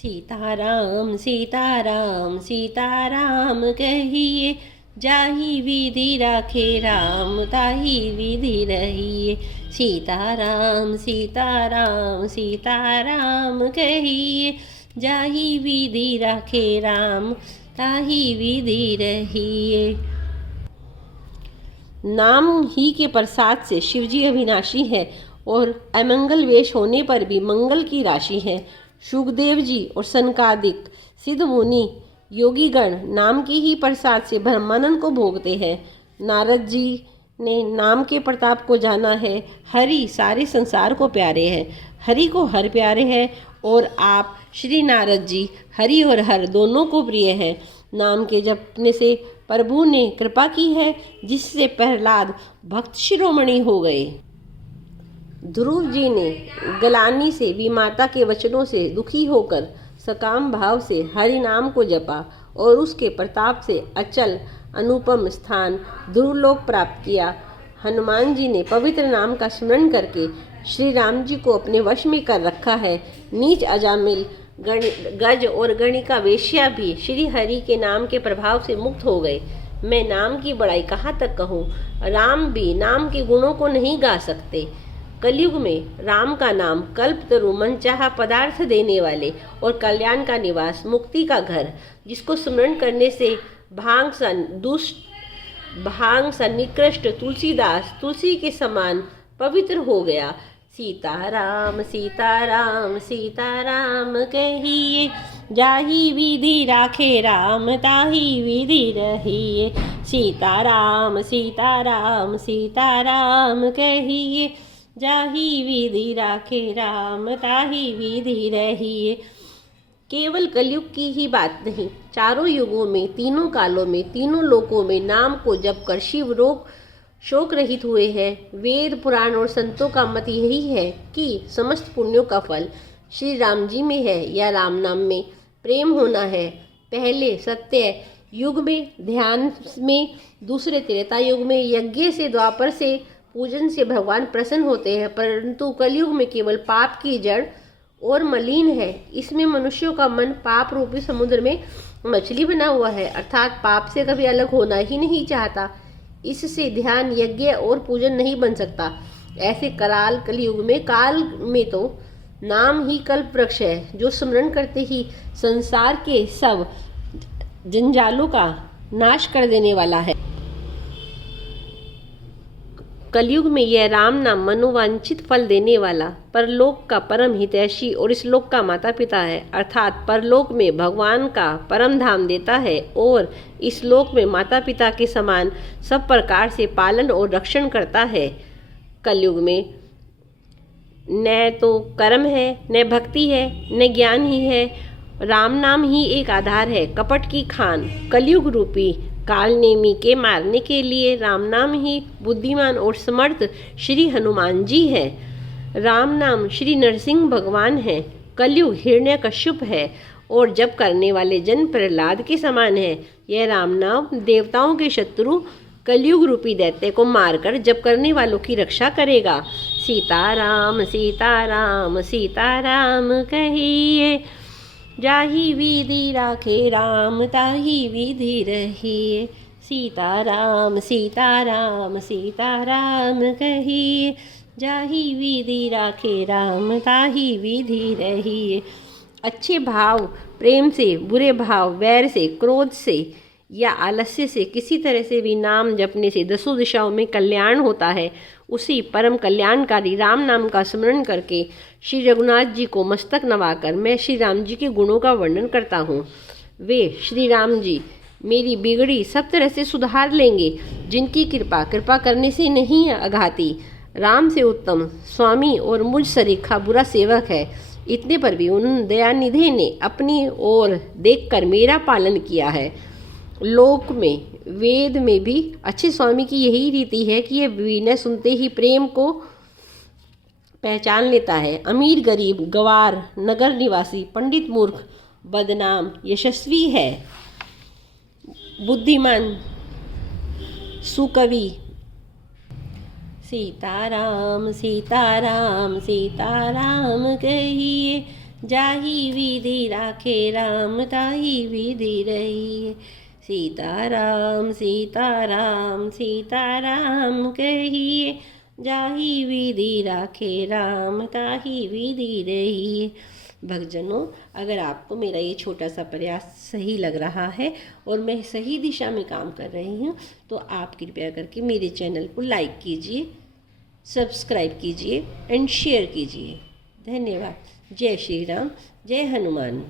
सीताराम सीताराम सीताराम कहिए, जाहि विधि राखे राम ताहि विधि रहिए। सीताराम सीताराम सीताराम कहिए, जाहि विधि राखे राम ताहि विधि रहिए। नाम ही के प्रसाद से शिवजी अविनाशी है और अमंगल वेश होने पर भी मंगल की राशि है। शुकदेव जी और सनकादिक सिद्ध मुनि योगीगण नाम के ही प्रसाद से ब्रह्मानंद को भोगते हैं। नारद जी ने नाम के प्रताप को जाना है। हरि सारे संसार को प्यारे हैं, हरि को हर प्यारे हैं और आप श्री नारद जी हरि और हर दोनों को प्रिय हैं। नाम के जपने से प्रभु ने कृपा की है, जिससे प्रहलाद भक्त शिरोमणि हो गए। ध्रुव जी ने गलानी से विमाता के वचनों से दुखी होकर सकाम भाव से हरि नाम को जपा और उसके प्रताप से अचल अनुपम स्थान ध्रुवलोक प्राप्त किया। हनुमान जी ने पवित्र नाम का स्मरण करके श्री राम जी को अपने वश में कर रखा है। नीच अजामिल गज और गणिका वेश्या भी श्री हरि के नाम के प्रभाव से मुक्त हो गए। मैं नाम की बड़ाई कहाँ तक कहूँ, राम भी नाम के गुणों को नहीं गा सकते। कलयुग में राम का नाम कल्पतरु मनचाहा पदार्थ देने वाले और कल्याण का निवास, मुक्ति का घर, जिसको स्मरण करने से भांग सन निकृष्ट तुलसीदास तुलसी के समान पवित्र हो गया। सीताराम सीताराम सीताराम कहिए, जाहि विधि राखे राम ताहि विधि रहिए। सीताराम सीताराम सीताराम कहिए, जाहि विधि राखे राम ताहि विधि रहिए। केवल कलयुग की ही बात नहीं, चारों युगों में, तीनों कालों में, तीनों लोकों में नाम को जप कर शिव रोग शोक रहित हुए हैं। वेद पुराण और संतों का मत यही है कि समस्त पुण्यों का फल श्री राम जी में है या राम नाम में प्रेम होना है। पहले सत्य युग में ध्यान में, दूसरे त्रेता युग में यज्ञ से, द्वापर से पूजन से भगवान प्रसन्न होते हैं। परंतु कलयुग में केवल पाप की जड़ और मलिन है। इसमें मनुष्यों का मन पाप रूपी समुद्र में मछली बना हुआ है, अर्थात पाप से कभी अलग होना ही नहीं चाहता। इससे ध्यान, यज्ञ और पूजन नहीं बन सकता। ऐसे कराल कलयुग में, काल में तो नाम ही कल्प वृक्ष है, जो स्मरण करते ही संसार के सब जंजालों का नाश कर देने वाला है। कलयुग में यह राम नाम मनोवांछित फल देने वाला, परलोक का परम हितैषी और इस लोक का माता पिता है, अर्थात परलोक में भगवान का परम धाम देता है और इस लोक में माता पिता के समान सब प्रकार से पालन और रक्षण करता है। कलयुग में न तो कर्म है, न भक्ति है, न ज्ञान ही है। राम नाम ही एक आधार है, कपट की खान। कलयुग रूपी कालनेमी के मारने के लिए राम नाम ही बुद्धिमान और समर्थ श्री हनुमान जी है। राम नाम श्री नरसिंह भगवान है। कलयुग हिरण्यकश्यप है और जप करने वाले जन प्रहलाद के समान है। यह राम नाम देवताओं के शत्रु कलयुग रूपी दैत्य को मारकर जप करने वालों की रक्षा करेगा। सीताराम सीताराम सीताराम कहिए, जाहि विधि राखे राम ताहि विधि रहिए। सीताराम सीताराम सीताराम कहिए, जाहि विधि राखे राम ताहि विधि रहिए। अच्छे भाव प्रेम से, बुरे भाव वैर से, क्रोध से या आलस्य से किसी तरह से भी नाम जपने से दसों दिशाओं में कल्याण होता है। उसी परम कल्याणकारी राम नाम का स्मरण करके श्री रघुनाथ जी को मस्तक नवाकर मैं श्री राम जी के गुणों का वर्णन करता हूँ। वे श्री राम जी मेरी बिगड़ी सब तरह से सुधार लेंगे, जिनकी कृपा करने से नहीं अघाती। राम से उत्तम स्वामी और मुझ सरीखा बुरा सेवक है। इतने पर भी उन दयानिधि ने अपनी ओर देखकर मेरा पालन किया है। लोक में, वेद में भी अच्छे स्वामी की यही रीति है कि ये विनय सुनते ही प्रेम को पहचान लेता है। अमीर गरीब, गवार, नगर निवासी, पंडित मूर्ख, बदनाम यशस्वी है, बुद्धिमान सुकवि। सीताराम सीताराम सीताराम कहिए, जाही विधि राखे राम ताही विधि रही। सीताराम सीताराम सीताराम कहिए, जाही विधि राखे राम ताही विधि रही। भक्तजनों, अगर आपको मेरा ये छोटा सा प्रयास सही लग रहा है और मैं सही दिशा में काम कर रही हूँ, तो आप कृपया करके मेरे चैनल को लाइक कीजिए, सब्सक्राइब कीजिए एंड शेयर कीजिए। धन्यवाद। जय श्री राम, जय हनुमान।